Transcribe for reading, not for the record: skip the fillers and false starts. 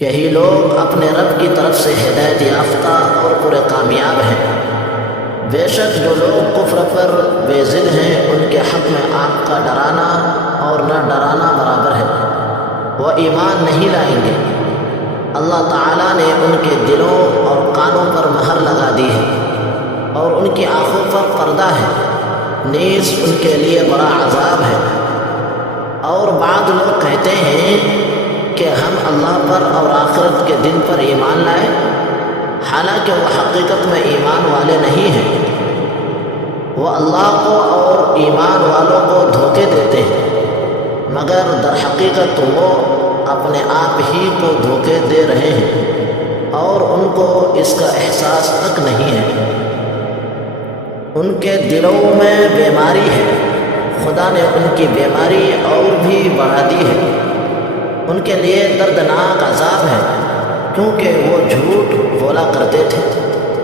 یہی لوگ اپنے رب کی طرف سے ہدایت یافتہ اور پورے کامیاب ہیں۔ بے شک جو لوگ کفر پر بے ضد ہیں ان کے حق میں آپ کا ڈرانا اور نہ ڈرانا برابر ہے، وہ ایمان نہیں لائیں گے۔ اللہ تعالیٰ نے ان کے دلوں اور کانوں پر مہر لگا دی ہے اور ان کی آنکھوں پر پردہ ہے، نیز ان کے لیے بڑا عذاب ہے۔ اور بعض لوگ کہتے ہیں کہ ہم اللہ پر اور آخرت کے دن پر ایمان لائے، حالانکہ وہ حقیقت میں ایمان والے نہیں ہیں۔ وہ اللہ کو اور ایمان والوں کو دھوکے دیتے ہیں، مگر در حقیقت وہ اپنے آپ ہی کو دھوکے دے رہے ہیں اور ان کو اس کا احساس تک نہیں ہے۔ ان کے دلوں میں بیماری ہے، خدا نے ان کی بیماری اور بھی بڑھا دی ہے۔ ان کے لیے دردناک عذاب ہے کیونکہ وہ جھوٹ بولا کرتے تھے۔